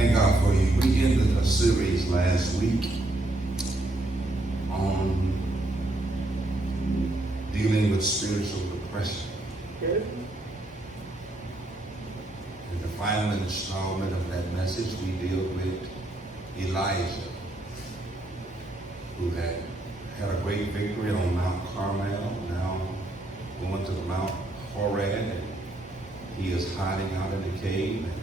Thank God for you. We ended a series last week on dealing with spiritual depression. In the final installment of that message, we deal with Elijah, who had a great victory on Mount Carmel, now going to the Mount Horeb, and he is hiding out in the cave, and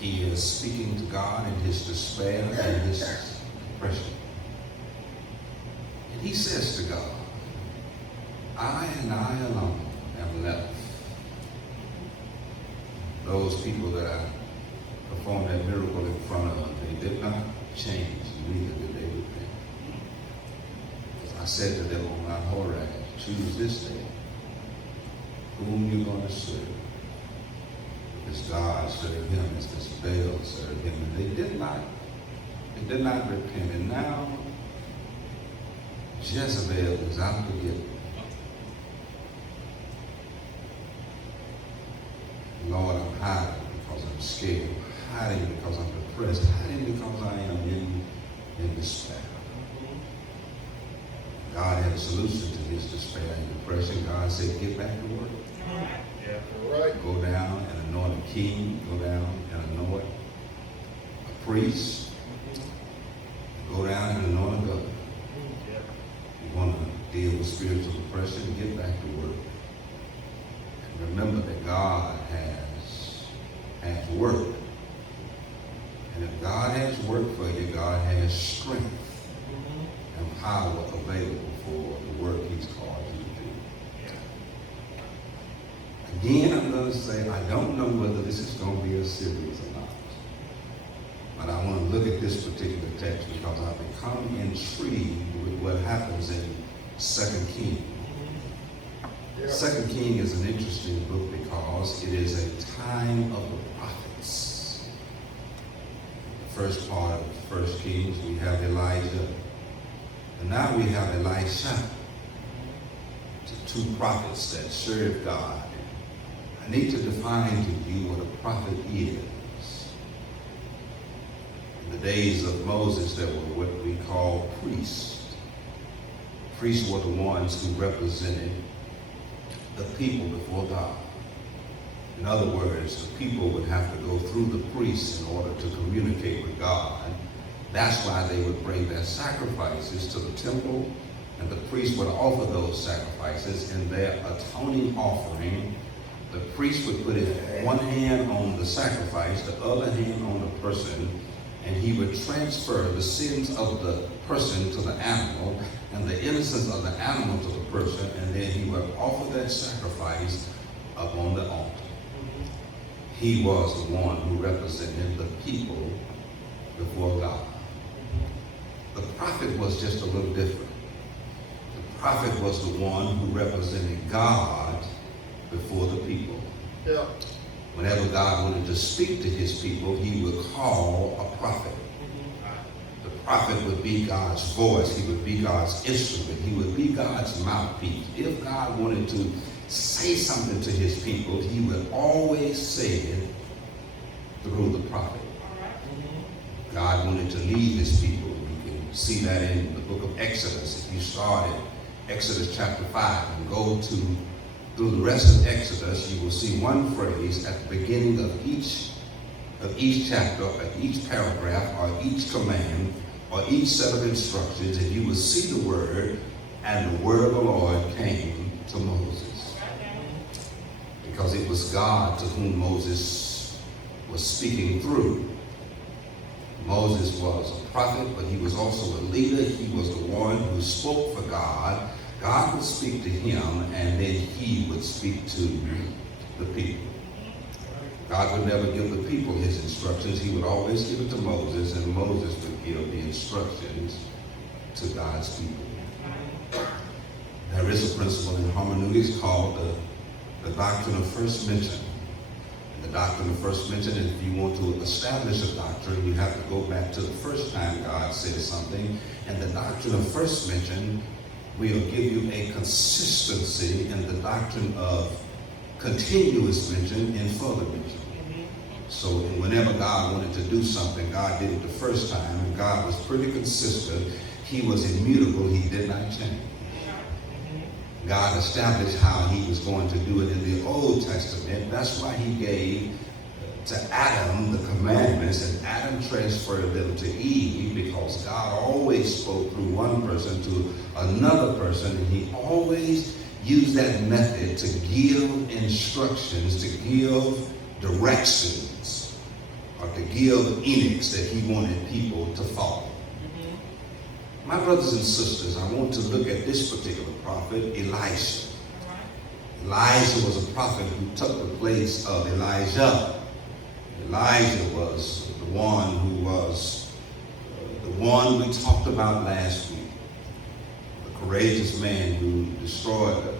he is speaking to God in his despair and his depression. And he says to God, I and I alone am left. Those people that I performed that miracle in front of, they did not change, neither did they repent. I said to them on Mount Horeb, choose this day whom you're going to serve. This God serve him, as this Baal serve him. And they did not repent. And now Jezebel is out to get them. Lord, I'm hiding because I'm scared. I'm hiding because I'm depressed. I'm hiding because I am in despair. God had a solution to his despair and depression. God said, get back to work. Yeah, right. Go down and anoint a king. Go down and anoint a priest. Go down and anoint a governor. You want to deal with spiritual depression, get back to work. And remember that God has work. And if God has work for you, God has strength and power available for the work he's called you to do. Again, I'm going to say, I don't know whether this is going to be a series or not. But I want to look at this particular text because I've become intrigued with what happens in 2 Kings. 2 Kings is an interesting book because it is a time of the prophets. The first part of 1 Kings, we have Elijah. And now we have Elisha, the two prophets that serve God. I need to define to you what a prophet is. In the days of Moses, there were what we call priests. Priests were the ones who represented the people before God. In other words, the people would have to go through the priests in order to communicate with God. That's why they would bring their sacrifices to the temple, and the priest would offer those sacrifices in their atoning offering. The priest would put his one hand on the sacrifice, the other hand on the person, and he would transfer the sins of the person to the animal and the innocence of the animal to the person, and then he would offer that sacrifice upon the altar. He was the one who represented the people before God. The prophet was just a little different. The prophet was the one who represented God before the people. Yeah. Whenever God wanted to speak to his people, he would call a prophet. The prophet would be God's voice. He would be God's instrument. He would be God's mouthpiece. If God wanted to say something to his people, he would always say it through the prophet. God wanted to lead his people. You can see that in the book of Exodus. If you start at Exodus chapter 5 and go through the rest of Exodus, you will see one phrase at the beginning of each chapter, or each paragraph, or each command, or each set of instructions, and you will see the word, and the word of the Lord came to Moses. Because it was God to whom Moses was speaking through. Moses was a prophet, but he was also a leader. He was the one who spoke for God. God would speak to him, and then he would speak to the people. God would never give the people his instructions. He would always give it to Moses, and Moses would give the instructions to God's people. There is a principle in hermeneutics called the doctrine of first mention. The doctrine of first mention, and if you want to establish a doctrine, you have to go back to the first time God said something. And the doctrine of first mention will give you a consistency in the doctrine of continuous mention and further mention. So whenever God wanted to do something, God did it the first time, and God was pretty consistent. He was immutable. He did not change. God established how he was going to do it in the Old Testament. That's why he gave to Adam the commandments, and Adam transferred them to Eve, because God always spoke through one person to another person, and he always used that method to give instructions, to give directions, or to give edicts that he wanted people to follow. My brothers and sisters, I want to look at this particular prophet, Elisha. Elijah was a prophet who took the place of Elijah. Elijah was the one we talked about last week. The courageous man who destroyed the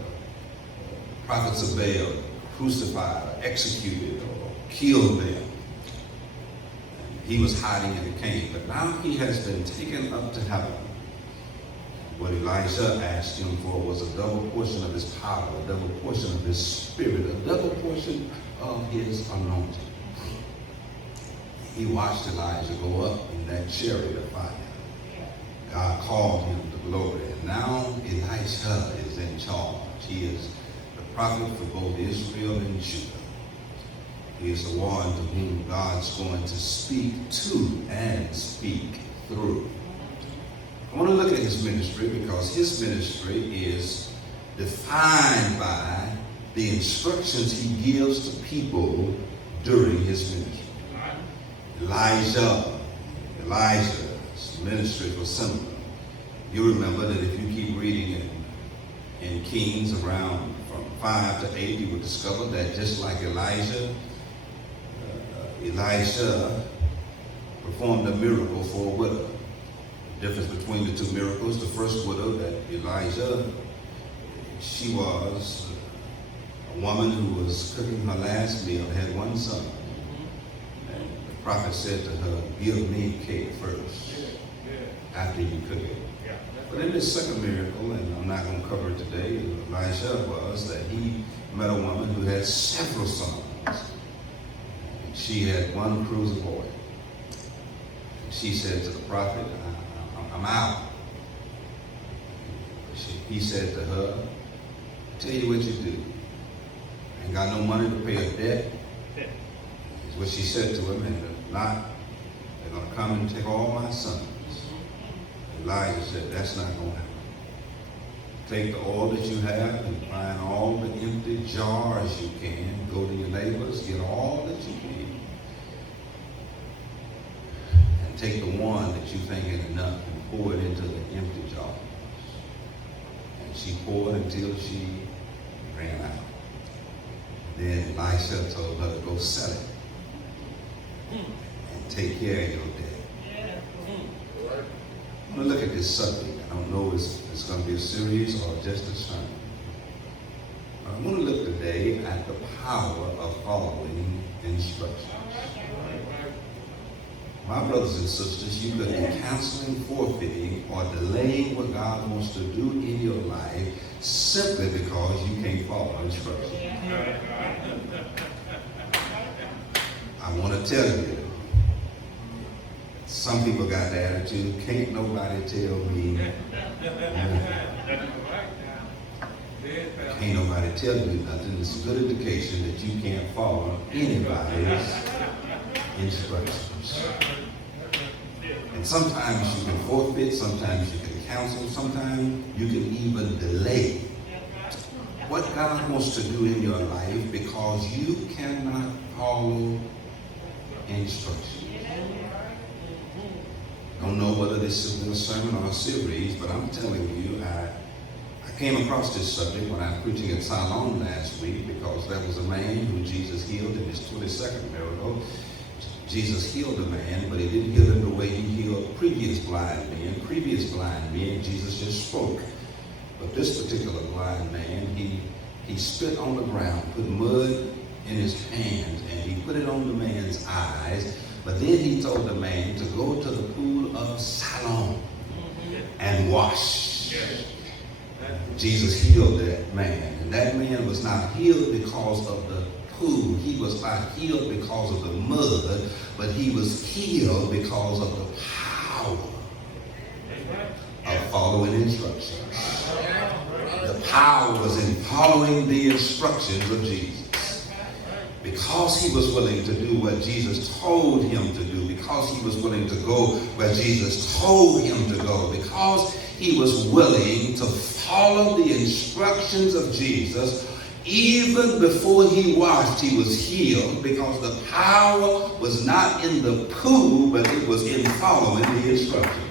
prophets of Baal, crucified, or executed, or killed them. He was hiding in a cave, but now he has been taken up to heaven. What Elijah asked him for was a double portion of his power, a double portion of his spirit, a double portion of his anointing. He watched Elijah go up in that chariot of fire. God called him to glory, and now Elisha is in charge. He is the prophet for both Israel and Judah. He is the one to whom God's going to speak to and speak through. I want to look at his ministry, because his ministry is defined by the instructions he gives to people during his ministry. Elijah's ministry was similar. You remember that if you keep reading in Kings around from 5 to 8, you will discover that just like Elijah performed a miracle for a widow. The difference between the two miracles, the first widow, that Elijah, she was a woman who was cooking her last meal, had one son. And the prophet said to her, give me cake first, after you cook it. But in this second miracle, and I'm not going to cover it today, Elijah was that he met a woman who had several sons. She had one cruse of oil. She said to the prophet, I'm out. He said to her, tell you what you do. I ain't got no money to pay a debt. Is what she said to him, and if not, they're going to come and take all my sons. Elijah said, that's not going to happen. Take the oil that you have and find all the empty jars you can. Go to your neighbors, get all that you can. And take the one that you think is enough and pour it into the empty jars. And she poured until she ran out. Then Elisha told her to go sell it and take care of your debt. I'm going to look at this subject. I don't know if it's going to be a series or just a sermon. I want to look today at the power of following instructions. My brothers and sisters, you could be canceling, forfeiting, or delaying what God wants to do in your life simply because you can't follow instructions. I want to tell you, some people got the attitude, can't nobody tell me. Can't nobody tell you nothing. It's a good indication that you can't follow anybody's instructions. And sometimes you can forfeit, sometimes you can counsel, sometimes you can even delay what God wants to do in your life because you cannot follow instructions. I don't know whether this has been a sermon or a series, but I'm telling you, I came across this subject when I was preaching at Siloam last week, because there was a man who Jesus healed in his 22nd miracle. Jesus healed a man, but he didn't heal him the way he healed previous blind men. Previous blind men, Jesus just spoke. But this particular blind man, he spit on the ground, put mud in his hands, and he put it on the man's eyes. But then he told the man to go to the pool of Siloam and wash. Jesus healed that man. And that man was not healed because of the pool. He was not healed because of the mud, but he was healed because of the power of following instructions. The power was in following the instructions of Jesus. Because he was willing to do what Jesus told him to do, because he was willing to go where Jesus told him to go, because he was willing to follow the instructions of Jesus, even before he washed, he was healed, because the power was not in the pool, but it was in following the instructions.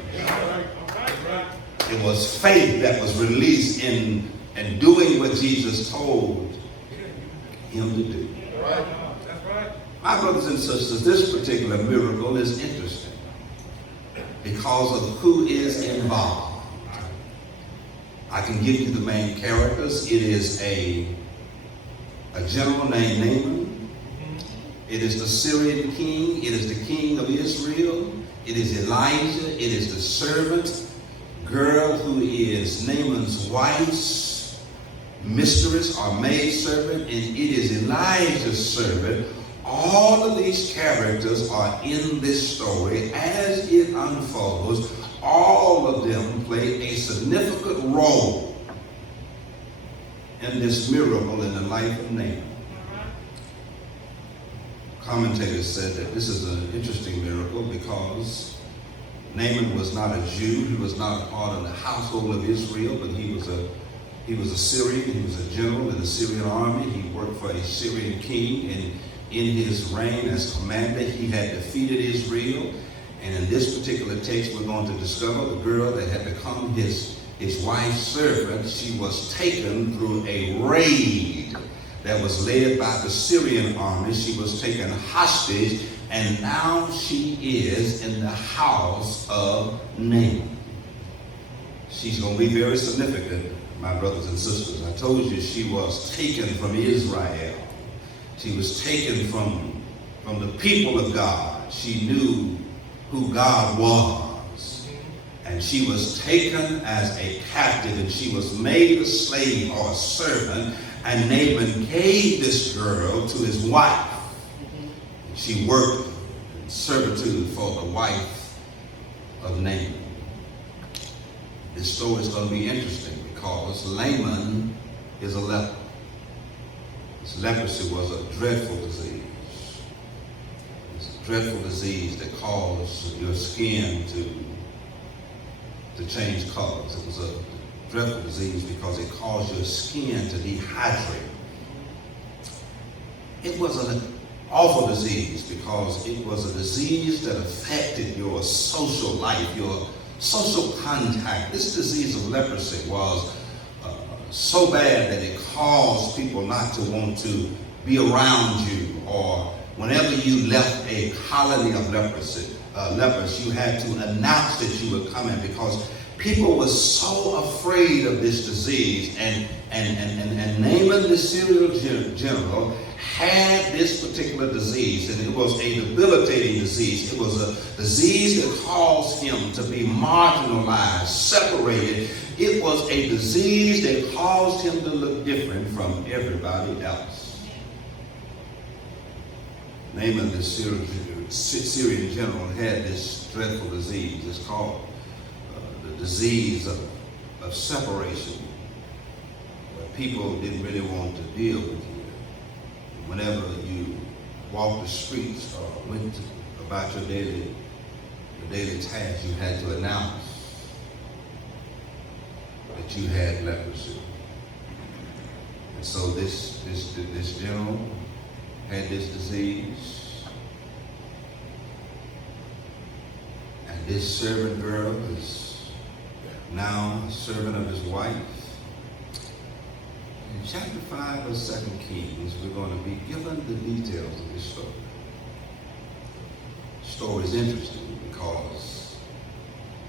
It was faith that was released in doing what Jesus told him to do. My brothers and sisters, this particular miracle is interesting because of who is involved. I can give you the main characters. It is a general named Naaman. It is the Syrian king. It is the king of Israel. It is Elijah. It is the servant girl who is Naaman's wife's mistress or maidservant, and it is Elijah's servant. All of these characters are in this story. As it unfolds, all of them play a significant role in this miracle in the life of Naaman. Commentators said that this is an interesting miracle because Naaman was not a Jew. He was not a part of the household of Israel, but he was a Syrian. He was a general in the Syrian army. He worked for a Syrian king, and in his reign as commander, he had defeated Israel. And in this particular text, we're going to discover the girl that had become his wife's servant. She was taken through a raid that was led by the Syrian army. She was taken hostage, and now she is in the house of Naaman. She's going to be very significant, my brothers and sisters. I told you she was taken from Israel. She was taken from the people of God. She knew who God was. And she was taken as a captive, and she was made a slave or a servant, and Naaman gave this girl to his wife. She worked in servitude for the wife of Naaman. This story is going to be interesting because Naaman is a leper. This leprosy was a dreadful disease. It's a dreadful disease that caused your skin to change colors. It was a dreadful disease because it caused your skin to dehydrate. It was an awful disease because it was a disease that affected your social life, your social contact. This disease of leprosy was so bad that it caused people not to want to be around you, or whenever you left a colony of lepers, you had to announce that you were coming because people were so afraid of this disease. And Naaman, the Syrian general, had this particular disease, and it was a debilitating disease. It was a disease that caused him to be marginalized, separated. It was a disease that caused him to look different from everybody else. Naaman, the Syrian general, had this dreadful disease. It's called the disease of separation, where people didn't really want to deal with you. Whenever you walked the streets or went about your daily tasks, you had to announce that you had leprosy. And so this general had this disease, and this servant girl is now a servant of his wife. In chapter 5 of 2 Kings, we're going to be given the details of this story. The story is interesting because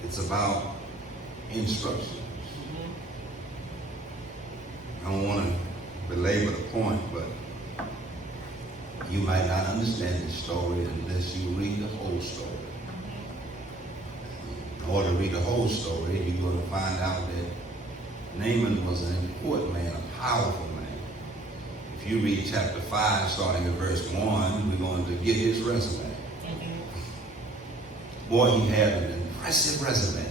it's about instructions. I don't want to belabor the point, but you might not understand this story unless you read the whole story. In order to read the whole story, you're going to find out that Naaman was an important man, a powerful man. If you read chapter 5, starting at verse 1, we're going to get his resume. Boy, he had an impressive resume.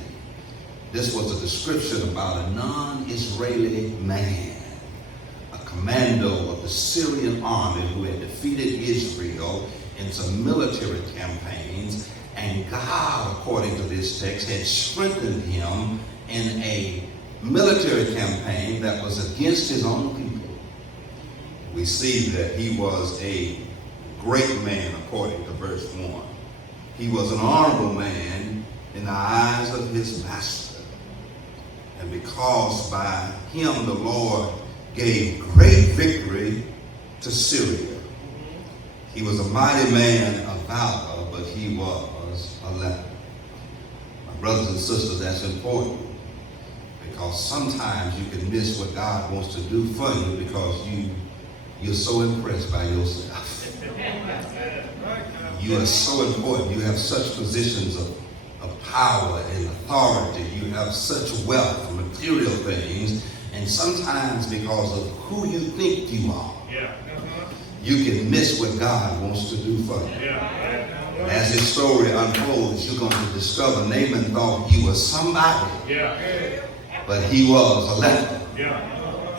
This was a description about a non-Israeli man, a commando of the Syrian army who had defeated Israel in some military campaigns, and God, according to this text, had strengthened him in a military campaign that was against his own people. We see that he was a great man, according to verse 1. He was an honorable man in the eyes of his master. And because by him the Lord gave great victory to Syria. He was a mighty man of valor, but he was a leper. My brothers and sisters, that's important, because sometimes you can miss what God wants to do for you because you're so impressed by yourself. You are so important. You have such positions of power and authority. You have such wealth and material things. And sometimes because of who you think you are, you can miss what God wants to do for you. As this story unfolds, you're going to discover Naaman thought he was somebody, but he was a leper.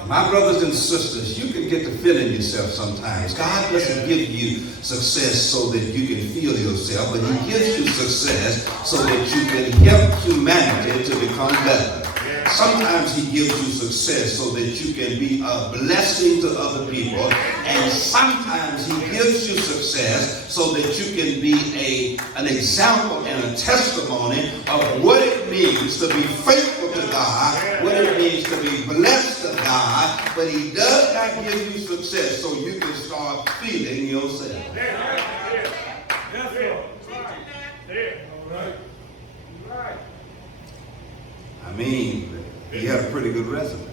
My brothers and sisters, you can get the feeling yourself sometimes. God doesn't give you success so that you can feel yourself, but he gives you success so that you can help humanity to become better. Sometimes he gives you success so that you can be a blessing to other people, and sometimes he gives you success so that you can be an example and a testimony of what it means to be faithful to God, what it means to be blessed of God, but he does not give you success so you can start feeling yourself. I mean, he had a pretty good resume.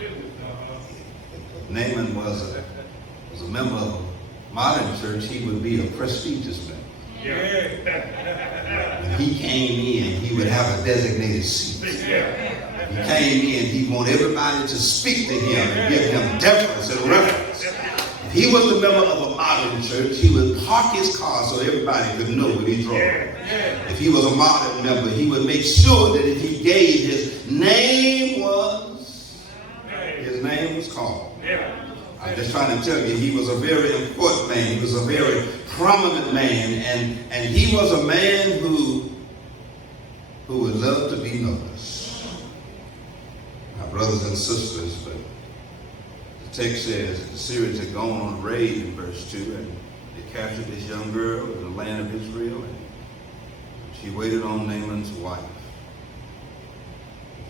If Naaman was a member of a modern church, he would be a prestigious man. When he came in, he would have a designated seat. He came in, he'd want everybody to speak to him and give him deference and reverence. If he was a member of a modern church, he would park his car so everybody could know what he drove. If he was a modern member, he would make sure that if he gave his name was called. I'm just trying to tell you, he was a very important man. He was a very prominent man, and he was a man who would love to be noticed. My brothers and sisters, but the text says that the Syrians had gone on a raid in verse 2, and they captured this young girl in the land of Israel, and she waited on Naaman's wife.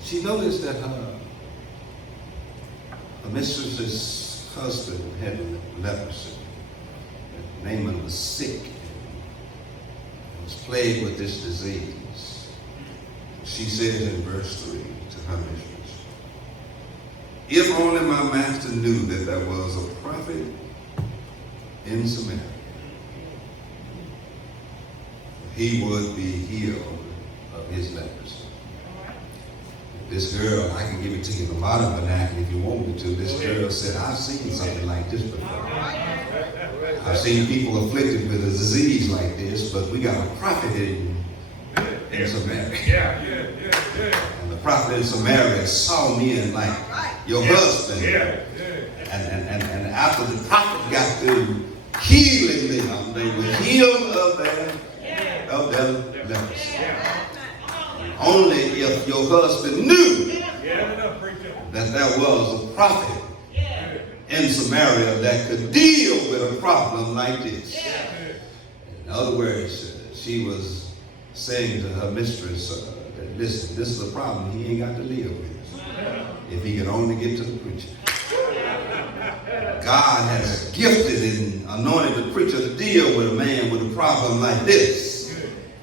She noticed that her mistress's husband had leprosy. That Naaman was sick and was plagued with this disease. She said in verse 3 to her mistress, "If only my master knew that there was a prophet in Samaria, he would be healed of his leprosy." This girl, I can give it to you in the modern vernacular if you want me to. This girl said, "I've seen something like this before. I've seen people afflicted with a disease like this, but we got a prophet in Samaria. And the prophet in Samaria saw men like your husband. And after the prophet got through healing them, they were healed of their leprosy. Only if your husband knew that there was a prophet in Samaria that could deal with a problem like this." In other words, she was saying to her mistress, that listen, this is a problem he ain't got to live with if he could only get to the preacher. God has gifted and anointed the preacher to deal with a man with a problem like this.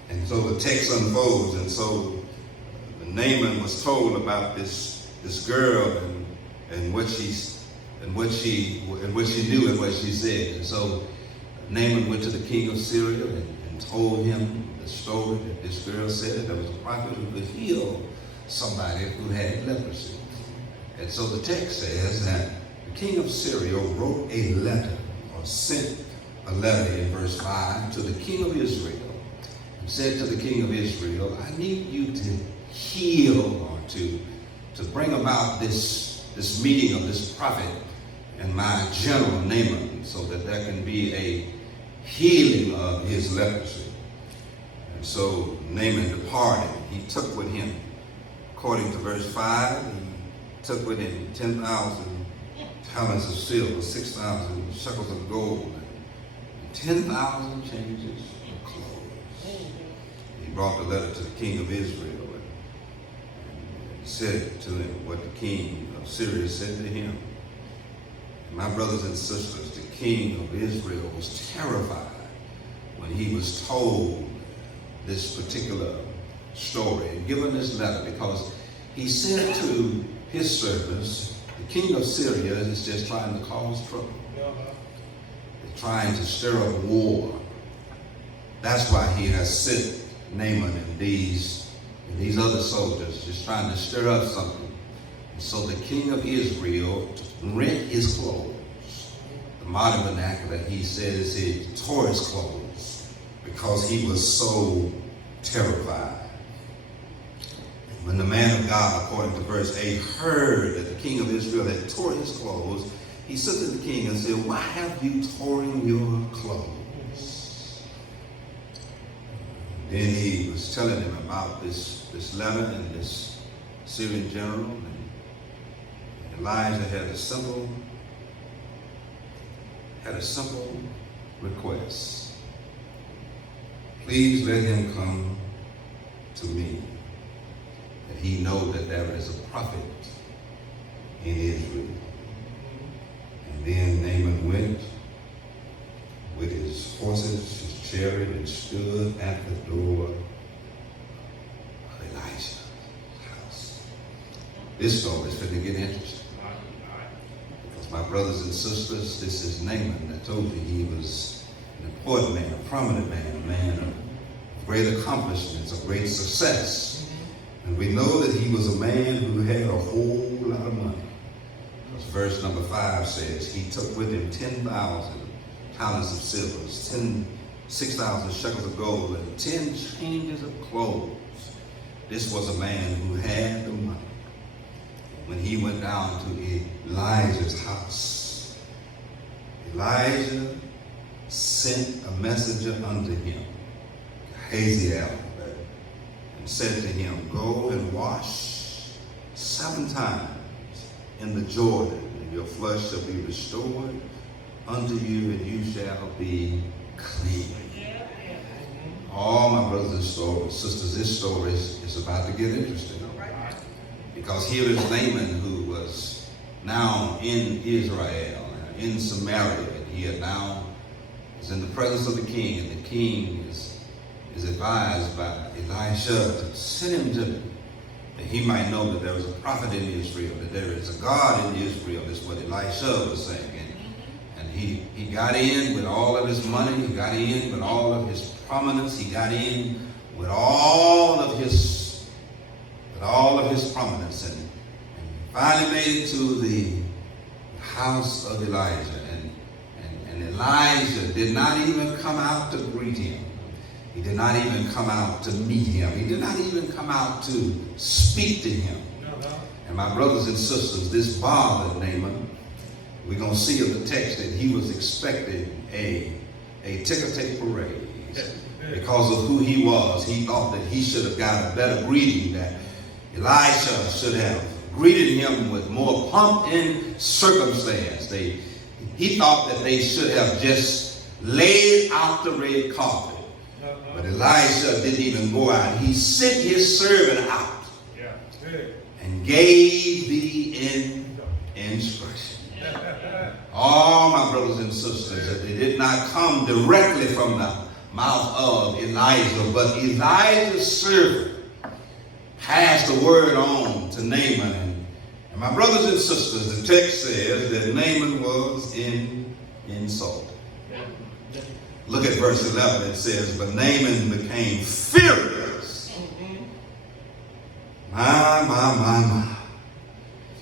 And so the text unfolds, and so Naaman was told about this girl and what she knew and what she said. And so Naaman went to the king of Syria and told him the story that this girl said that there was a prophet who could heal somebody who had leprosy. And so the text says that the king of Syria wrote a letter, or sent a letter in verse 5 to the king of Israel, and said to the king of Israel, I need you to heal, or to bring about this meeting of this prophet and my general Naaman, so that there can be a healing of his leprosy. And so Naaman departed. He took with him, according to verse 5, he took with him 10,000 talents of silver, 6,000 shekels of gold, and 10,000 changes of clothes. He brought the letter to the king of Israel and said to him what the king of Syria said to him. My brothers and sisters, the king of Israel was terrified when he was told this particular story and given this letter, because he said to his servants, the king of Syria is just trying to cause trouble. They're trying to stir up war. That's why he has sent Naaman and these other soldiers, just trying to stir up something. And so the king of Israel rent his clothes. The modern vernacular, he says he tore his clothes because he was so terrified. When the man of God, according to verse 8, heard that the king of Israel had torn his clothes, he said to the king and said, why have you torn your clothes? Then he was telling him about this letter and this Syrian general. And Elijah had a simple request. Please let him come to me, that he know that there is a prophet in Israel. And then Naaman went with his horses, his chariot, and stood at the door of Elijah's house. This story is going to get interesting. Because my brothers and sisters, this is Naaman. I told you he was an important man, a prominent man, a man of great accomplishments, of great success. And we know that he was a man who had a whole lot of money. Because verse number 5 says he took with him 10,000 talents of silver, 6,000 shekels of gold, and 10 changes of clothes. This was a man who had the money. When he went down to Elijah's house, Elijah sent a messenger unto him, Hazael, and said to him, go and wash 7 times in the Jordan, and your flesh shall be restored unto you, and you shall be clean. All my brothers and sisters, this story is about to get interesting. Because here is Naaman, who was now in Israel, in Samaria, and he now is in the presence of the king, and the king is advised by Elisha to send him to me, that he might know that there is a prophet in Israel, that there is a God in Israel. That's what Elisha was saying. And he got in with all of his money, he got in with all of his prominence, he got in with all of his prominence, and finally made it to the house of Elijah. And Elijah did not even come out to greet him. He did not even come out to meet him. He did not even come out to speak to him. And my brothers and sisters, this bothered Naaman. We're going to see in the text that he was expecting a ticker-tape parade. Because of who he was, he thought that he should have got a better greeting, that Elisha should have greeted him with more pomp and circumstance. He thought that they should have just laid out the red carpet. But Elisha didn't even go out. He sent his servant out and gave the instruction. All my brothers and sisters, that they did not come directly from the mouth of Elijah, but Elijah's servant passed the word on to Naaman. And my brothers and sisters, the text says that Naaman was insulted. Look at verse 11. It says, but Naaman became furious. My.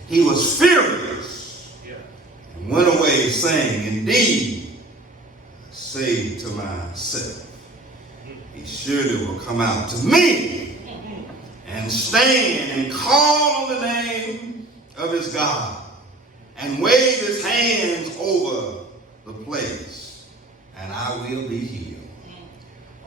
He was furious went away saying, indeed, I say to myself, he surely will come out to me and stand and call on the name of his God and wave his hands over the place, and I will be healed.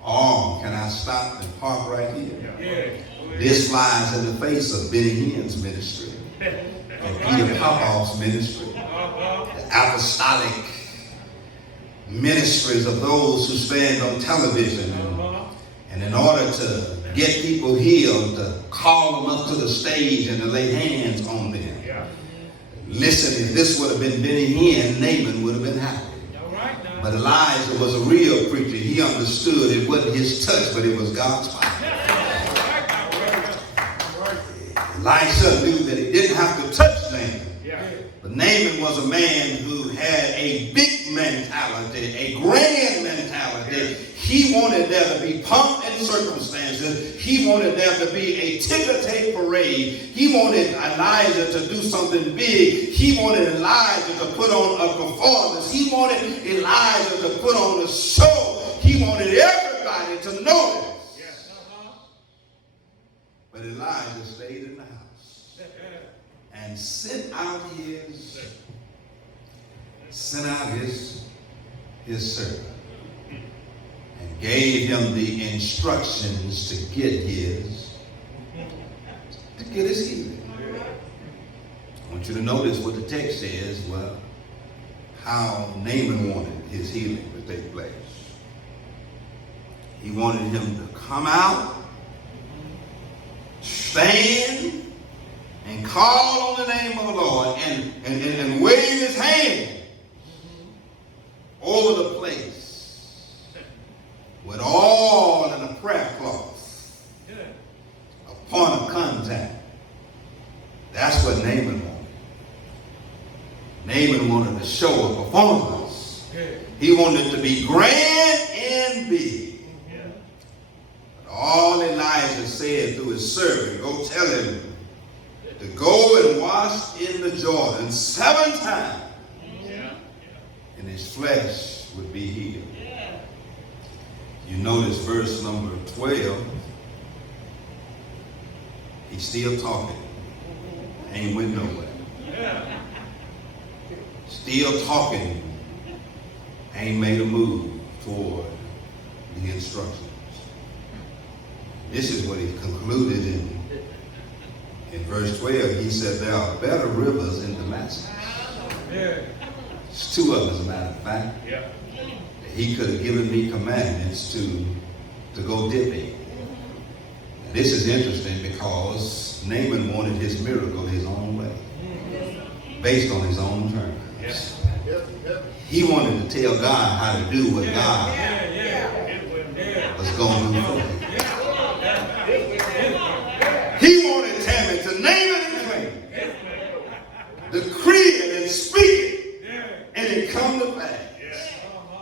Oh, can I stop and park right here? Yeah. This flies in the face of Benny Hinn's ministry and Peter Popoff's ministry, the apostolic ministries of those who stand on television and in order to get people healed, to call them up to the stage and to lay hands on them. Yeah. Listen, if this would have been Benny Hinn, Naaman would have been happy. But Elijah was a real preacher. He understood it wasn't his touch, but it was God's power. Elisha knew that he didn't have to touch Naaman. But Naaman was a man who had a big mentality, a grand mentality. He wanted there to be pomp and circumstances. He wanted there to be a ticker-tape parade. He wanted Elijah to do something big. He wanted Elijah to put on a performance. He wanted Elijah to put on a show. He wanted everybody to notice. But Elijah stayed in the house and sent out his servant and gave him the instructions to get his healing. I want you to notice what the text says, well, how Naaman wanted his healing to take place. He wanted him to come out, stand, and call on the name of the Lord and wave his hand over the place with oil and a prayer cloth, a point of contact. That's what Naaman wanted. Naaman wanted to show a performance. He wanted to be grand and big. But all Elijah said through his servant, go tell him to go and wash in the Jordan 7 times, and his flesh would be healed. You notice verse number 12. He's still talking. Ain't went nowhere. Still talking. Ain't made a move toward the instructions. This is what he concluded in verse 12. He said, there are better rivers in Damascus. There's 2 of them, as a matter of fact. He could have given me commandments to go dip in. This is interesting because Naaman wanted his miracle his own way, based on his own terms. He wanted to tell God how to do what God was going to do for him. He wanted Tammy to name it and claim it, decree it and speak it, and it come to pass.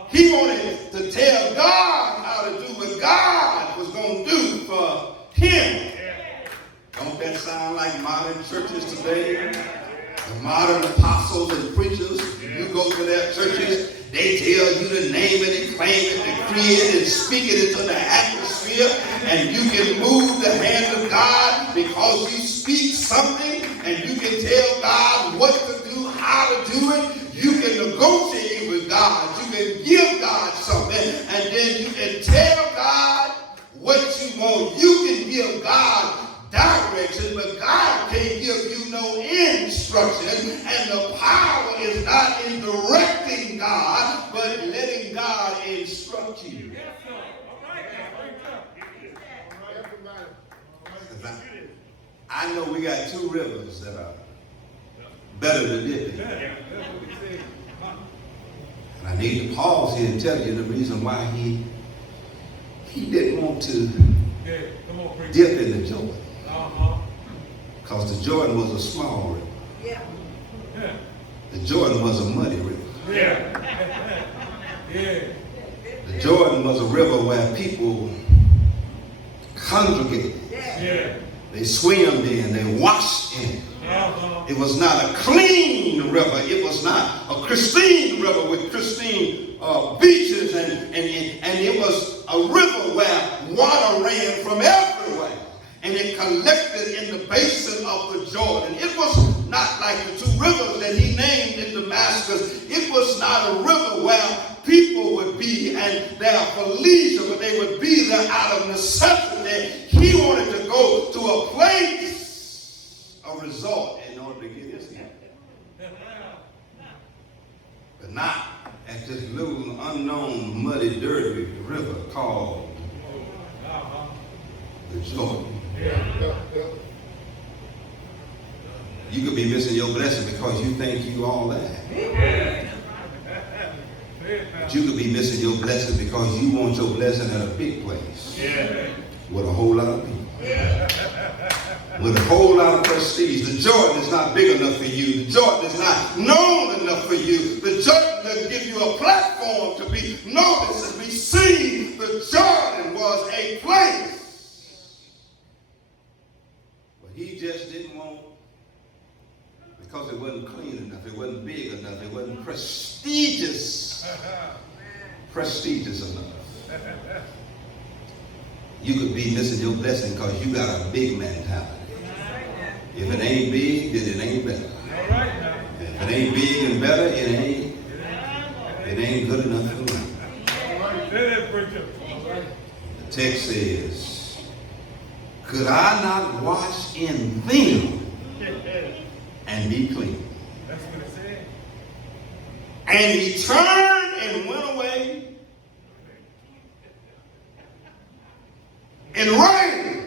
He wanted to tell God how to do what God was going to do for him. Don't that sound like modern churches today? The modern apostles and preachers, you go to their churches, they tell you to name it and claim it, decree it and speak it into the atmosphere, and you can move the hand of God because you speak something and you can tell God what to do, how to do it. You can negotiate with God. You can give God something, and then you can tell God what you want. You can give God direction, but God can't give you no instruction. And the power is not in directing God, but letting God instruct you. I know we got 2 rivers that are better than this. And I need to pause here and tell you the reason why he didn't want to dip in the Jordan. Because the Jordan was a small river. The Jordan was a muddy river. The Jordan was a river where people congregated They swam in, they washed in it. It was not a clean river. It was not a pristine river with pristine beaches, and it was a river where water ran from everywhere, and it collected in the basin of the Jordan. It was not like the two rivers that he named in Damascus. It was not a river where people would be and there for leisure, but they would be there out of necessity. He wanted to go to a place, a resort, in order to get his hand. But not at this little unknown muddy dirty river called the Jordan. You could be missing your blessing because you think you all that. But you could be missing your blessing because you want your blessing at a big place with a whole lot of people. With a whole lot of prestige. The Jordan is not big enough for you. The Jordan is not known enough for you. The Jordan doesn't give you a platform to be noticed and be seen. The Jordan was a place. But he just didn't want, because it wasn't clean enough, it wasn't big enough, it wasn't prestigious enough. You could be missing your blessing because you got a big mentality. If it ain't big, then it ain't better. If it ain't big and better, it ain't good enough for me. The text says, could I not wash in them and be clean? That's what it said. And he turned and went away and reigned.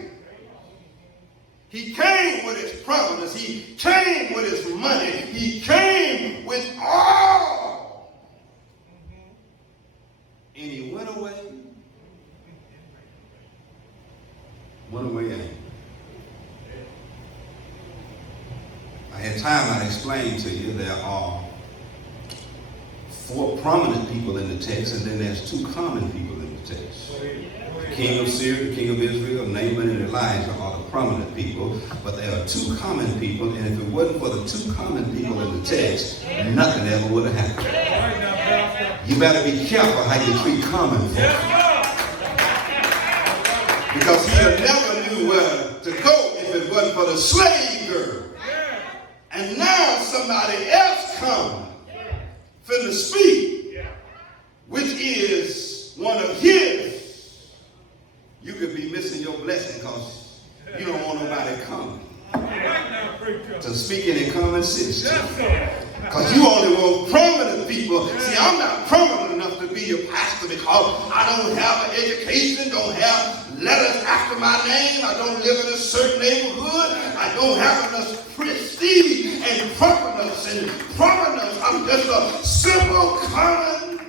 He came with his providence. He came with his money. He came with all. And he went away. Went away angry. I had time I explained to you there are 4 prominent people in the text, and then there's 2 common people in the text. The king of Syria, the king of Israel, Naaman and Elijah are the prominent people, but there are 2 common people, and if it wasn't for the 2 common people in the text, nothing ever would have happened. You better be careful how you treat common folk, because he never knew where to go if it wasn't for the slave girl. And now somebody else comes finna speak, which is one of his. You could be missing your blessing because you don't want nobody coming to speak any common sense to you. Because you only want prominent people. See, I'm not prominent enough to be your pastor because I don't have an education, don't have letters after my name, I don't live in a certain neighborhood, I don't have enough prestige and prominence. I'm just a simple common.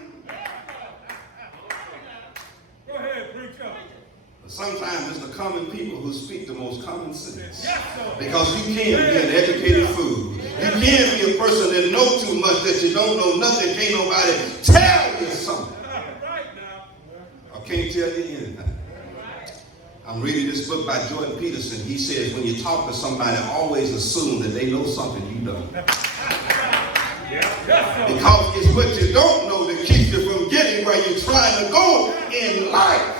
Go ahead, preach up. Sometimes it's the common people who speak the most common sense. Because you can't be an educated fool. You can't be a person that knows too much that you don't know nothing. Can't nobody tell you something. I can't tell you anything. I'm reading this book by Jordan Peterson. He says when you talk to somebody, always assume that they know something you don't. Because it's what you don't know that keeps you from getting where you're trying to go in life.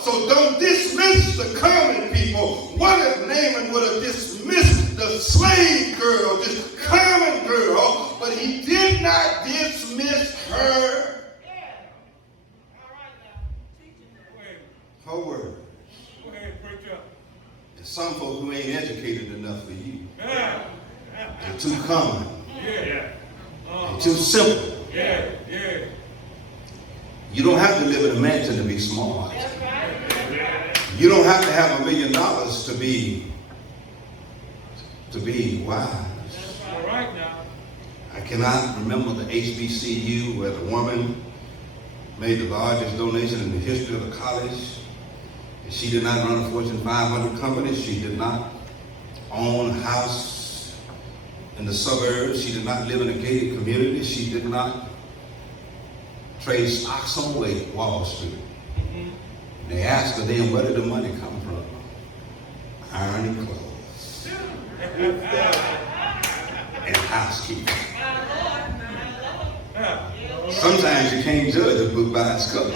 So don't dismiss the common people. What if Naaman would have dismissed the slave girl, this common girl, but he did not dismiss her? Her words. And some folk who ain't educated enough for you. They're too common. They're too simple. You don't have to live in a mansion to be smart. You don't have to have $1 million to be wise. I cannot remember the HBCU where the woman made the largest donation in the history of the college. She did not run a Fortune 500 company. She did not own a house in the suburbs. She did not live in a gated community. She did not trade stocks on Wall Street. They asked her then, where did the money come from? ironing clothes, and housekeeping. Sometimes you can't judge a book by its cover.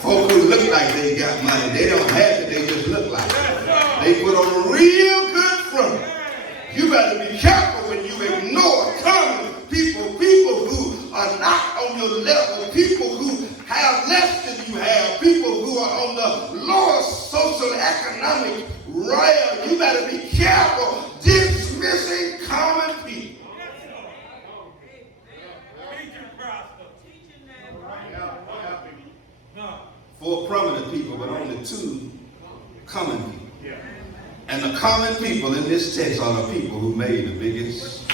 Folk who look like they got money, they don't have it, they just look like it. They put on a real good front. You better be careful when you ignore common people who are not on your level, people who have less than you have, people who are on the lower social economic rail. You better be careful dismissing common people. Four prominent people, but only two common people. And the common people in this text are the people who made the biggest.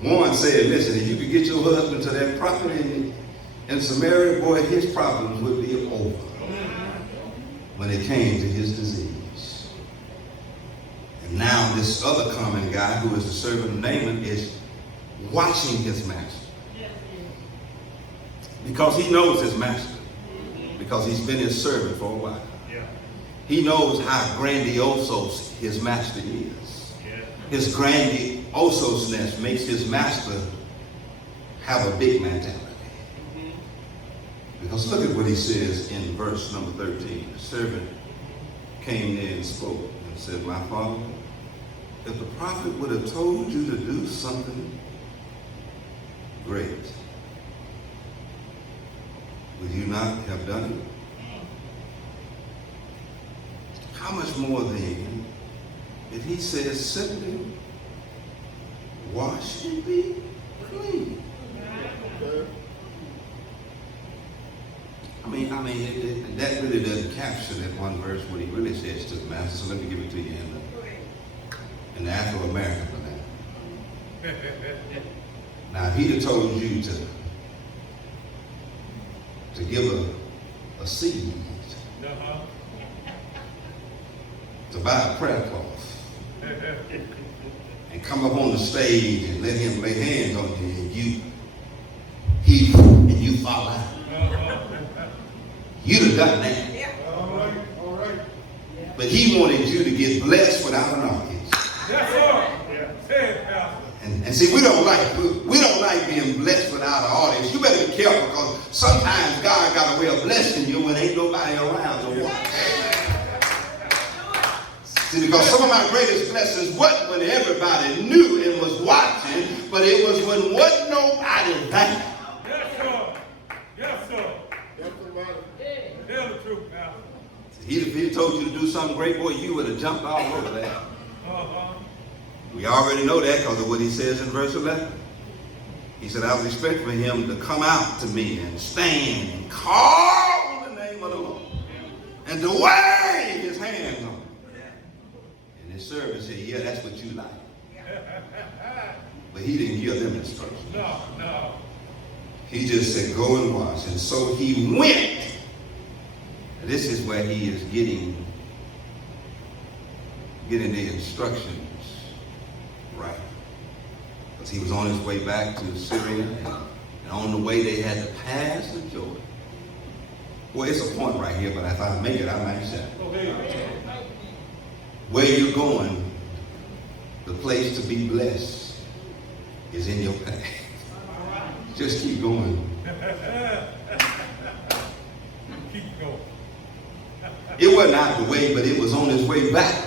One said, listen, if you could get your husband to that property in Samaria, boy, his problems would be over when it came to his disease. And now this other common guy, who is the servant of Naaman, is watching his master. Because he knows his master. Because he's been his servant for a while. He knows how grandiose his master is. His grandioseness makes his master have a big mentality. Because look at what he says in verse number 13. The servant came near and spoke and said, my father, if the prophet would have told you to do something great, would you not have done it? How much more then if he says simply, wash and be clean? That really doesn't capture that one verse what he really says to the master. So let me give it to you in the Afro-American vernacular. Now, if he'd have told you to give a seed, to buy a prayer cloth, and come up on the stage and let him lay hands on you, and you fall out, you'd have done that. All right. But he wanted you to get blessed without an audience. Yes, sir. Say it, Pastor. And see, we don't like being blessed without an audience. You better be careful, because sometimes God got a way of blessing you when ain't nobody around to watch. See, because some of my greatest blessings wasn't when everybody knew and was watching, but it was when wasn't nobody there. Yes, sir. Yes, sir. Tell the truth, Pastor. If he told you to do something great, boy, you would have jumped all over that. We already know that because of what he says in verse 11. He said, I would expect for him to come out to me and stand and call the name of the Lord and to wave his hands on it. And his servant said, yeah, that's what you like. But he didn't give them instructions. No. He just said, go and wash. And so he went. This is where he is getting the instructions right. Because he was on his way back to Syria, and on the way they had to pass the Jordan. Well, it's a point right here, but if I make it, I might say. Where you're going, the place to be blessed is in your path. Just keep going. Keep going. It wasn't out the way, but it was on his way back.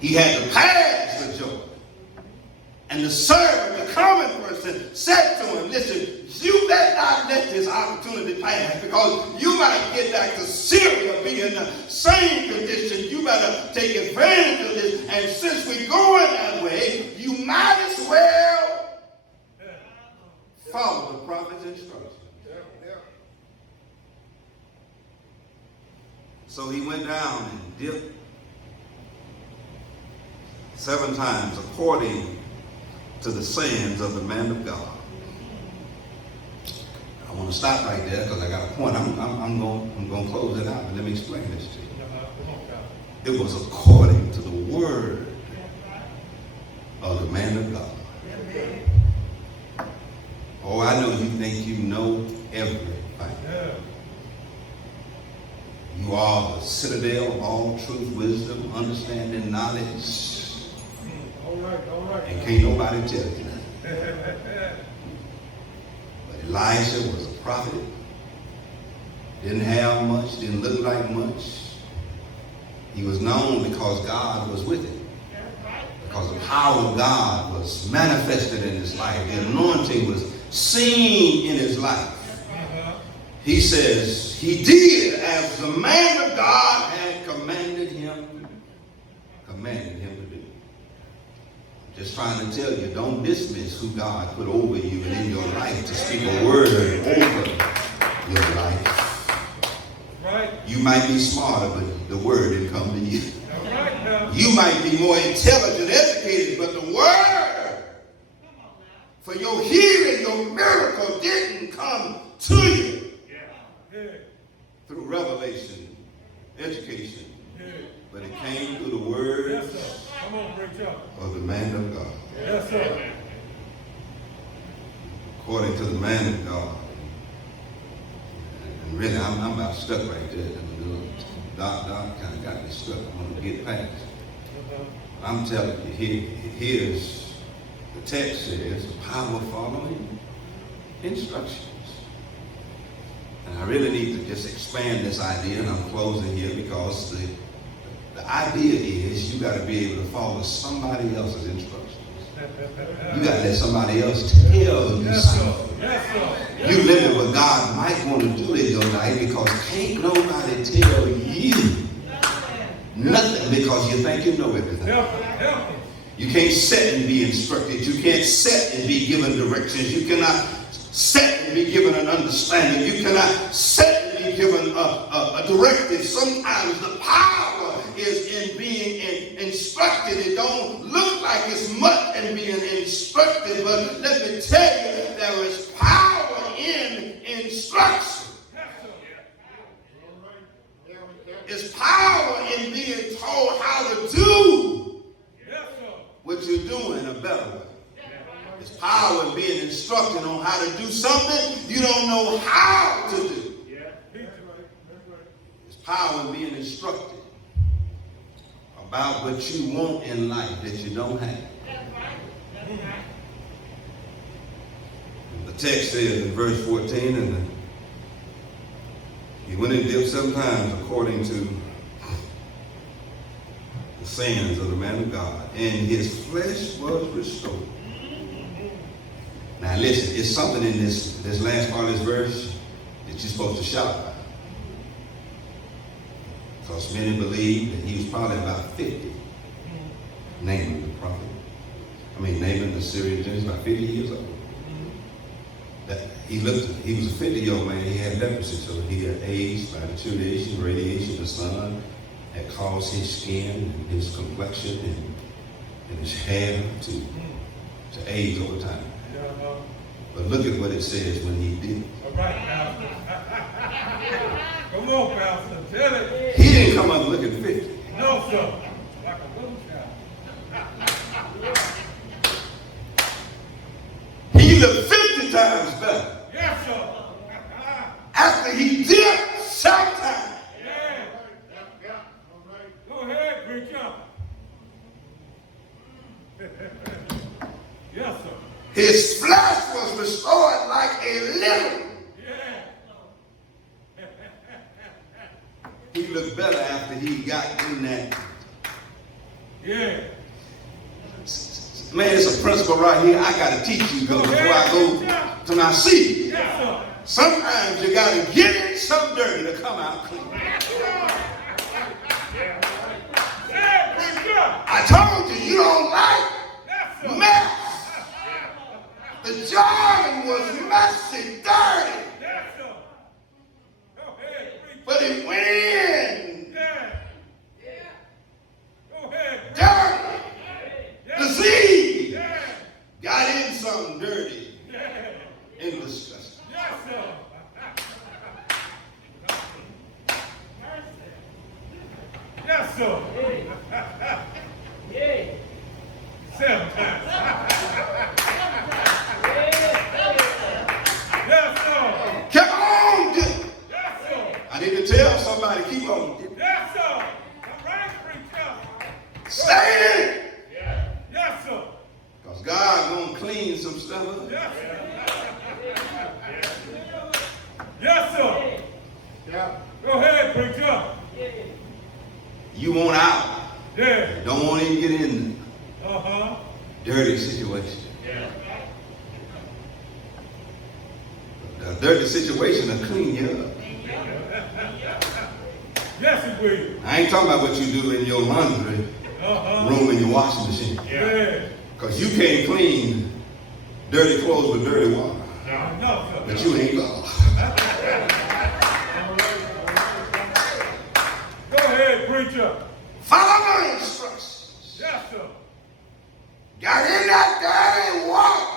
He had to pass the Jordan. And the servant, the common person, said to him, listen, you better not let this opportunity pass, because you might get back to Syria being in the same condition. You better take advantage of this. And since we're going that way, you might as well follow the prophet's instructions. So he went down and dipped 7 times according to the sayings of the man of God. I want to stop right there because I got a point. I'm going to close it out, but let me explain this to you. It was according to the word of the man of God. Oh, I know you think you know everything. Yeah. You are the citadel of all truth, wisdom, understanding, knowledge. All right. And can't nobody tell you nothing. But Elijah was a prophet. Didn't have much, didn't look like much. He was known because God was with him. Because the power of God was manifested in his life. The anointing was seen in his life. He says he did as the man of God had commanded him to do. Just trying to tell you, don't dismiss who God put over you and in your life to speak a word over your life. Right. You might be smarter, but the word didn't come to you. All right now. You might be more intelligent, educated, but the word for your healing, your miracle didn't come to you. Yeah. Through revelation, education, Yeah. but it came through the word Yes, sir. Come on, preach up. of the man of God. Yes, sir. According to the man of God. And really, I'm about stuck right there. Doc kind of got me stuck. I want to get past it. I'm telling you, here's the text says, the power following instructions. And I really need to just expand this idea, and I'm closing here because the idea is you got to be able to follow somebody else's instructions. You got to let somebody else tell you something. Yes, sir. You limit what God might want to do in your life because can't nobody tell you nothing because you think you know everything. Help. You can't sit and be instructed. You can't sit and be given directions. You cannot sit and be given an understanding. You cannot sit and be given a directive. Sometimes the power is in being instructed. It don't look like it's much in being instructed, but let me tell you, there is power in instruction. It's power in being told how to do what you're doing a better way. There's power in being instructed on how to do something you don't know how to do. There's power in being instructed about what you want in life that you don't have. The text says in verse 14, and he went and dipped 7 times according to the sayings of the man of God, and his flesh was restored. Now listen, it's something in this last part of this verse that you're supposed to shout about. Because many believe that he was probably about 50, naming the prophet. Naming the Syrian general, about 50 years old. That he was a 50-year-old man, he had leprosy, so he had aged by the tribulation, radiation, the sun had caused his skin and his complexion and his hair to age over time. But look at what it says when he did. All right, Pastor. Come on, Pastor. Tell it. He didn't come up looking 50. No, sir. Like a little child. He looked 50 times better. Yes, sir. After he did sometimes. Yeah. Go ahead, preach up. Yes, sir. His flesh was restored like a little. Yeah. He looked better after he got in that. Yeah. Man, it's a principle right here I got to teach you before I go to my seat. Yes, sir. Sometimes you got to get in some dirty to come out clean. Yeah, preach up. I told you, you don't like Yes, sir. mess. The Jordan was messy, dirty, Yes, sir. Go ahead, preach. but it went in Yeah. Go ahead. dirty. Yeah. Disease Yeah. got in something dirty Yeah. and disgusting. Yes, sir. Yes, sir. 7 times. clean some stuff up. Yes, yes, sir. Yeah. Go ahead, preacher. You want out. Yeah. Don't want to even get in Uh-huh. dirty situation. Yeah. A dirty situation will clean you up. Yes, it will. I ain't talking about what you do in your laundry Uh-huh. room in your washing machine. Yeah. Because you can't clean dirty clothes with dirty water. No, sir. But you ain't God. Go ahead, preacher. Follow my instructions. Yes, sir. Got in that dirty water.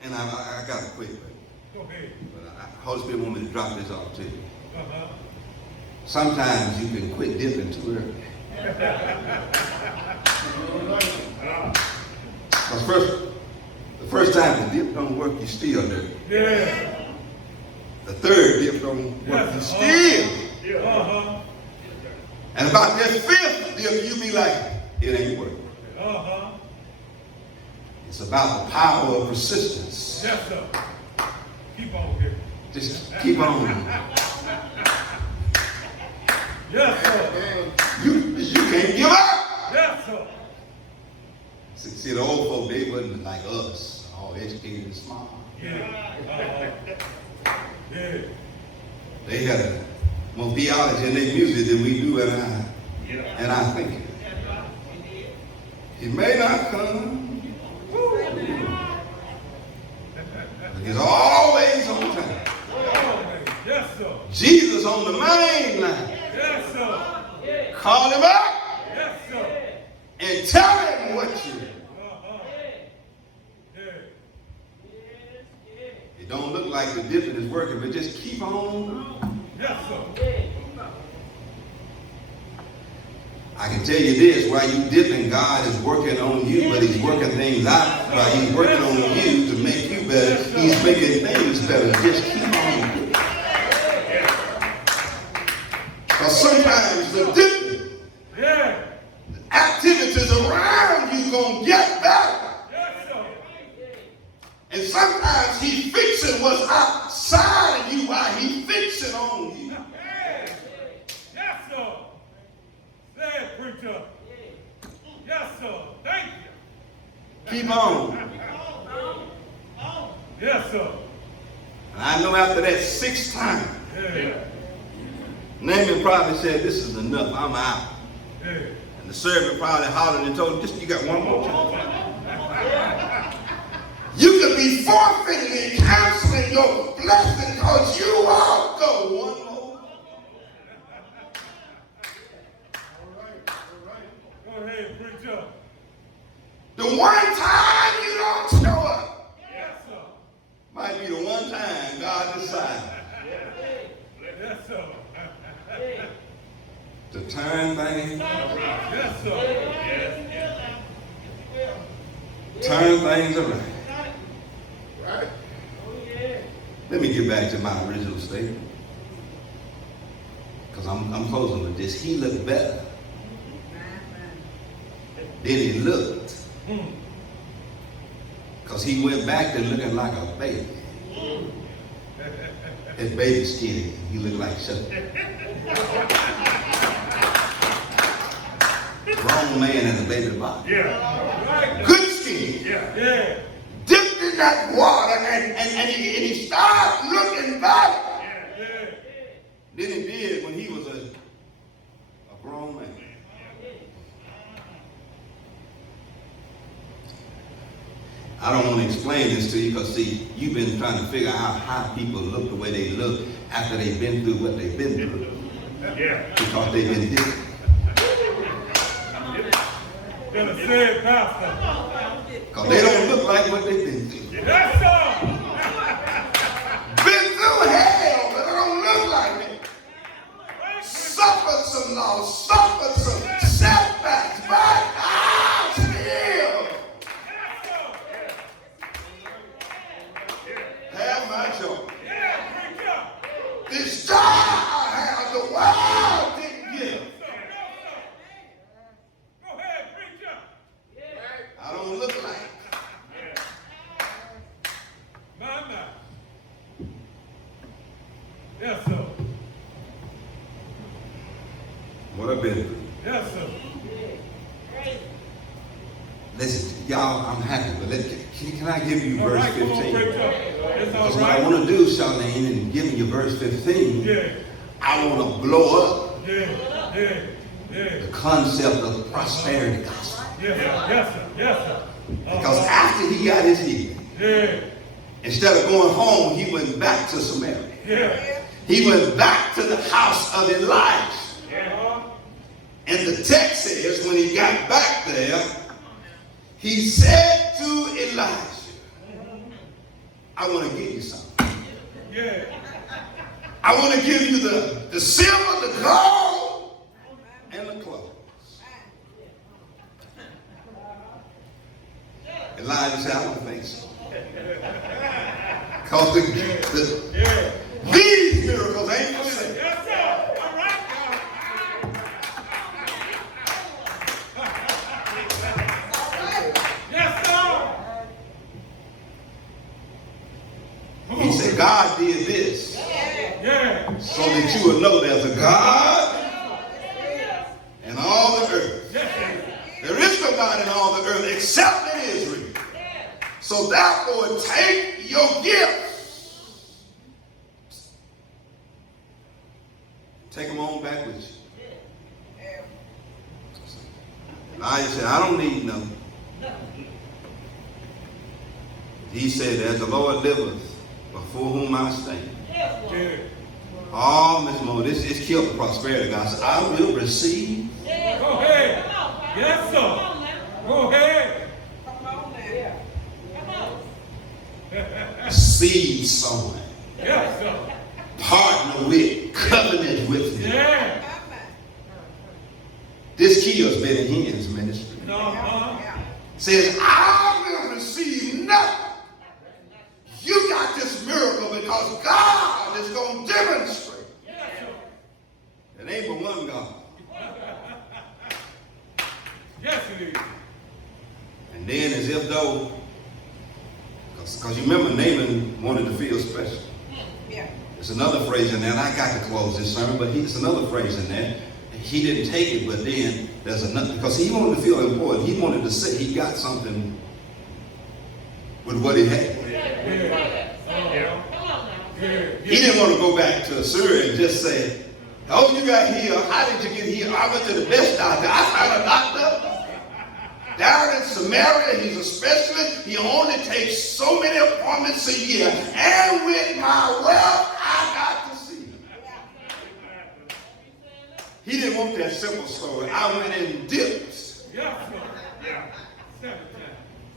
And I got to quit. Go ahead. But Holy Spirit want me to drop this off to you. Uh-huh. Sometimes you can quit dipping too early. Because the first time the dip don't work, you still dirty. Yeah. The third dip don't work, you still. Uh-huh. And about that fifth dip, you be like, it ain't working. Uh-huh. It's about the power of persistence. Yes, sir. Keep on here. Just keep on. Yes, sir. You can't give up. Yes, sir. See, the old folk, they wasn't like us, all educated and smart. Yeah. Yeah. They had more theology in their music than we do in our thinking. It may not come. But it's always on time. Yes, sir. Jesus on the main line. Yes, sir. Call him up Yes, sir. and tell him what you do. Uh-huh. Yeah. It don't look like the dipping is working, but just keep on. Yes, sir. I can tell you this, while you dipping, God is working on you, but he's working things out. While he's working on you to make you better, he's making things better. Just keep on dipping. Because sometimes the dipping, Yeah. the activities around you gonna get better. Yes, sir. And sometimes he fixing what's outside of you while he fixing on you. Hey. Yes, sir. Say it, preacher. Yes, sir. Thank you. Keep on. Yes, sir. And I know after that sixth time, Yeah. Naaman probably said, this is enough, I'm out. Yeah. And the servant probably hollered and told him, just you got one more time. You could be forfeiting and canceling your blessing because you won't go one more. Go ahead, preacher. The one time you don't show up Yes, sir. might be the one time God decides Yes, sir. to turn things, Yes, sir. turn things around. Right. Let me get back to my original statement. Because I'm closing with this. He looked better than he looked. Because he went back to looking like a baby. His baby skinny. He looked like Chuck. Grown man in a baby body. Yeah. Good skin. Yeah. Dipped in that water and he started looking back. Yeah. Than he did when he was a grown man. I don't want to explain this to you because, see, you've been trying to figure out how people look the way they look after they've been through what they've been through. Yeah. Because they've been different. Gonna say it, Pastor. Because they don't look like what they've been through. Yes, sir. Been through hell, but they don't look like it. Suffered some loss, suffered some setbacks, but I'm still have my joy. Yeah, preacher. This joy I have, the world didn't give. Go ahead. Listen, y'all, I'm happy, but can I give you All verse right, come on, 15? preacher. It's all Because what I right. want to do, Charlene, in giving you verse 15, Yeah, I want to blow up yeah. the concept of prosperity gospel. Yes, sir. Because after he got his healing, Yeah, instead of going home, he went back to Samaria. yeah. He went back to the house of Elijah. Yeah. And the text says when he got back there, he said to Elijah, I want to give you something. Yeah. I want to give you the silver, the gold, and the clothes. Elijah said, I don't think so. Because these miracles ain't for sale. Yes, sir. All right, yes, sir. He said, God did this Yeah. so that you will know there's a God in all the earth. There is no God in all the earth except in Israel. So therefore, take your gifts. Take them on back with you. Elijah said, I don't need no. He said, as the Lord liveth, before whom I stand. Yeah. Oh, Miss Mo, this is killed the prosperity gospel. I will receive. Go ahead. Yes, sir. Go ahead. Seed sowing. Yes, sir. Partner with, covenant with me. Yeah. This kills Benny Hinn's ministry. Says, I will receive nothing. You got this miracle because God is going to demonstrate. It ain't but one God. Yes, it is. And then as if though, because you remember Naaman wanted to feel special. There's another phrase in there, and I got to close this sermon, but there's another phrase in there. He didn't take it, but then there's another, because he wanted to feel important. He wanted to say he got something with what he had. He didn't want to go back to Assyria and just say, oh, you got healed. How did you get healed? I went to the best doctor. I found a doctor. Down in Samaria, he's a specialist. He only takes so many appointments a year. And with my wealth, I got to see him. He didn't want that simple story. I went and dipped Yes, sir.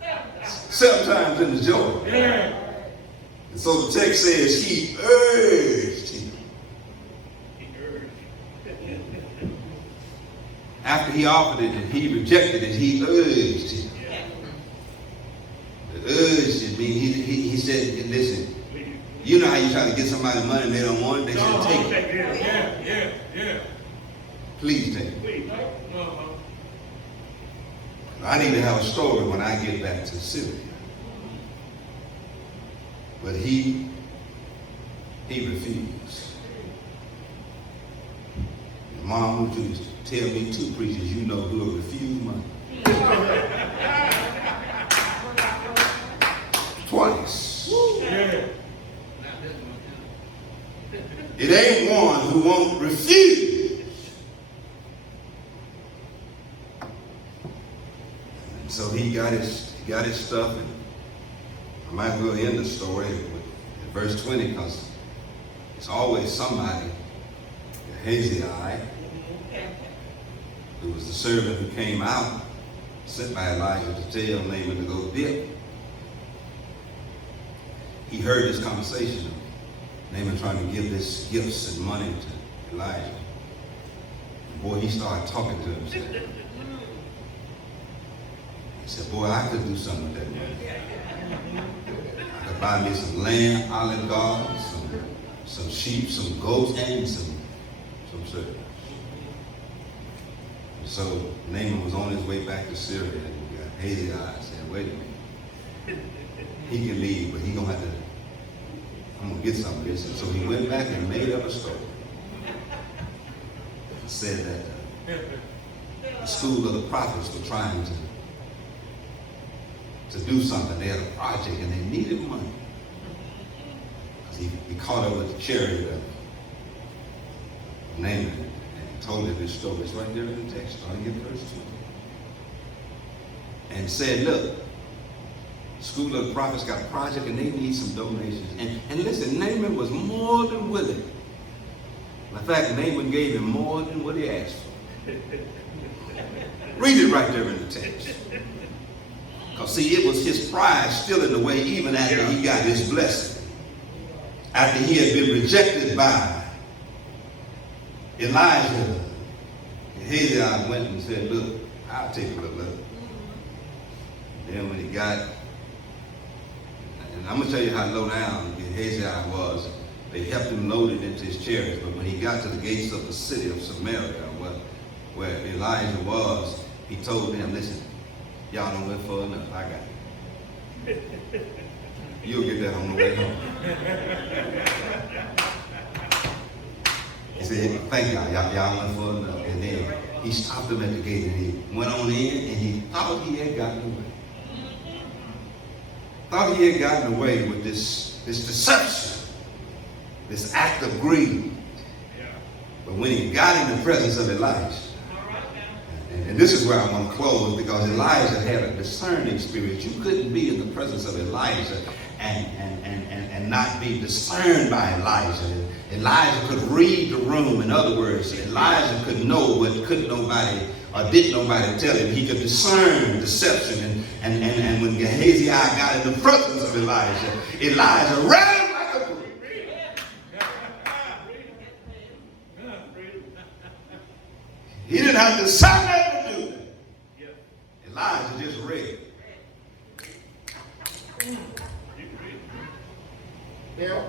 Yeah. 7 times in the Jordan. Yeah. And so the text says he urged him. After he offered it and he rejected it, he urged him. The urged it means he said, listen, you know how you try to get somebody money and they don't want it? They said, take it. Yeah. Please take it. I need to have a story when I get back to Syria. But he refused. Mom, would you tell me 2 preachers you know who will refuse money? Twice. Yeah. It ain't one who won't refuse. And so he got his stuff, and I might as well end the story with verse 20, because it's always somebody, Gehazi, who was the servant who came out, sent by Elijah to tell Naaman to go dip. He heard this conversation of Naaman trying to give this gifts and money to Elijah. And boy, he started talking to himself. He said, boy, I could do something with that money. I could buy me some land, olive gardens, some sheep, some goats, and some servants. So Naaman was on his way back to Syria, and Gehazi said, wait a minute. He can leave, but he gonna have to, I'm gonna get some of this. And so he went back and made up a story. Said that the school of the prophets were trying to do something. They had a project and they needed money. Because he caught up with the chariot of Naaman and told him this story. It's right there in the text, starting at verse 2. And said, look, School of the Prophets got a project and they need some donations. And listen, Naaman was more than willing. In fact, Naaman gave him more than what he asked for. Read it right there in the text. Because see, it was his pride still in the way even after he got his blessing. After he had been rejected by Elijah, Gehazi went and said, look, I'll take a look. Then when he got, and I'm going to tell you how low down Gehazi was. They helped him load it into his chariot. But when he got to the gates of the city of Samaria, where Elijah was, he told them, listen, y'all don't wait for enough. I got it. You'll get that on the way home. He said, thank y'all. Y'all went for enough. And then he stopped them at the gate and he went on in and he thought he had gotten away. Thought he had gotten away with this deception, this act of greed. But when he got in the presence of Elijah, and this is where I want to close, because Elijah had a discerning spirit. You couldn't be in the presence of Elijah and not be discerned by Elijah. Elijah could read the room. In other words, Elijah could know what couldn't nobody or didn't nobody tell him. He could discern deception. And when Gehazi got in the presence of Elijah ran like a bull. He didn't have to say nothing to do. Elijah just read. Yeah.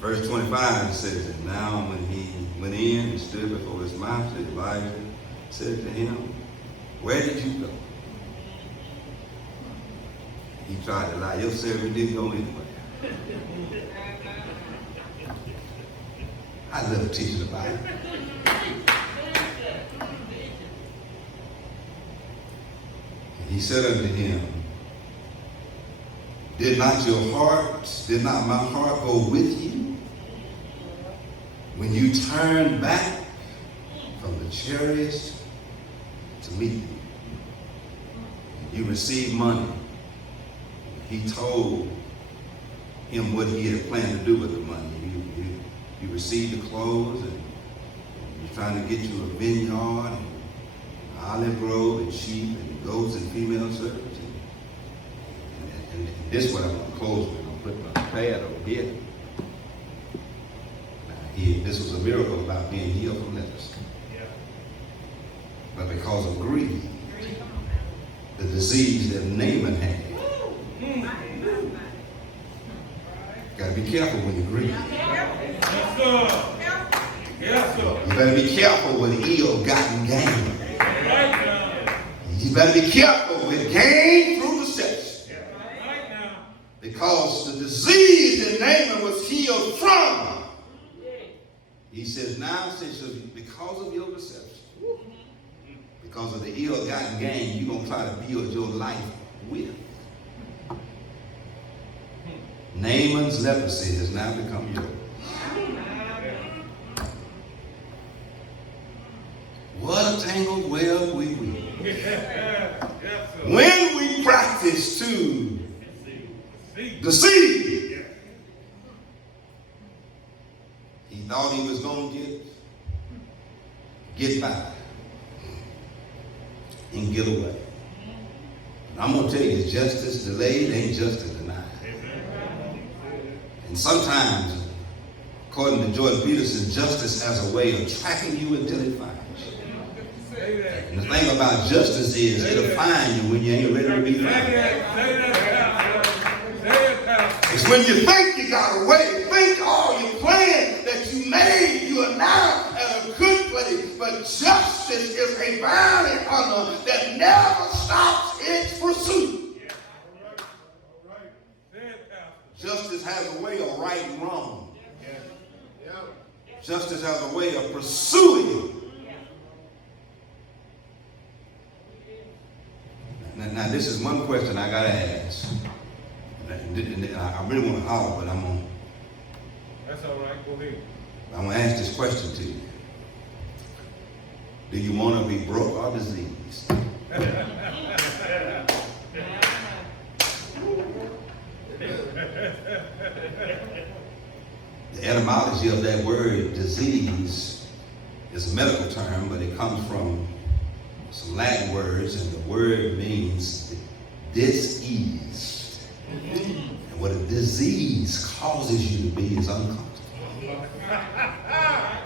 Verse 25 says that now when he went in and stood before his master, Elijah said to him, where did you go? He tried to lie. Your servant didn't go anywhere. I love teaching the Bible. And he said unto him, did not my heart go with you when you turned back from the chariots to meet me? You received money. He told him what he had planned to do with the money. You received the clothes, and you're trying to get you a vineyard, and an olive grove, and sheep, and goats, and female servants. And this is what I'm going to close with. I'm going to put my pad over here. Now, this was a miracle about being healed from leprosy. But because of greed, the disease that Naaman had. Got to be careful when you greed. Yes, sir. Yes, sir. You better be careful with ill-gotten gain. Right now. You better be careful with gain through deception. Right now. Because the disease that Naaman was healed from, he says, now since because of your deception, because of the ill-gotten gain, you're going to try to build your life with. Naaman's leprosy has now become yours. What a tangled web we weave. Yes, sir. When we practice to deceive, he thought he was going to get by and get away. And I'm going to tell you, justice delayed ain't justice denied. And sometimes, according to Jordan Peterson, justice has a way of tracking you until it finds you. And the thing about justice is it'll find you when you ain't ready to be found. It's when you think you got away, think all your plans that you made, you are now at a good place. But justice is a bounty hunter that never stops its pursuit. Justice has a way of right and wrong. Yeah. Justice has a way of pursuing you. Now, this is one question I got to ask. I really want to holler, but That's all right. Go ahead. I'm going to ask this question to you. Do you want to be broke or diseased? The etymology of that word, disease, is a medical term, but it comes from some Latin words, and the word means diseased. And what a disease causes you to be is uncomfortable.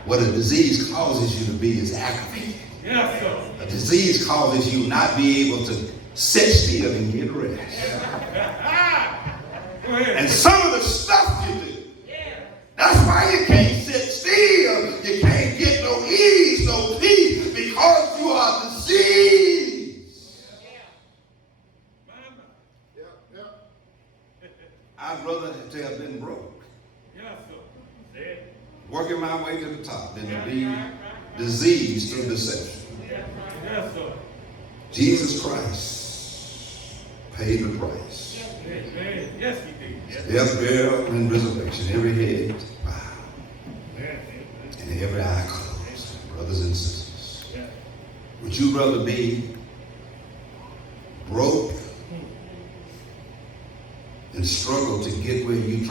What a disease causes you to be is aggravated. Yes, sir. A disease causes you not be able to sit still and get rest. Go ahead. And some of the stuff you do, that's why you can't sit still. You can't get no ease, no peace, because you are diseased. I'd rather to have been broke, Yes, sir. working my way to the top, than to be diseased through deception. Yes, sir. Jesus Christ paid the price. Amen. Yes, he did. Yes. Death, burial, and resurrection. Every head bowed and every eye closed. Brothers and sisters, would you rather be broke and struggle to get where you're trying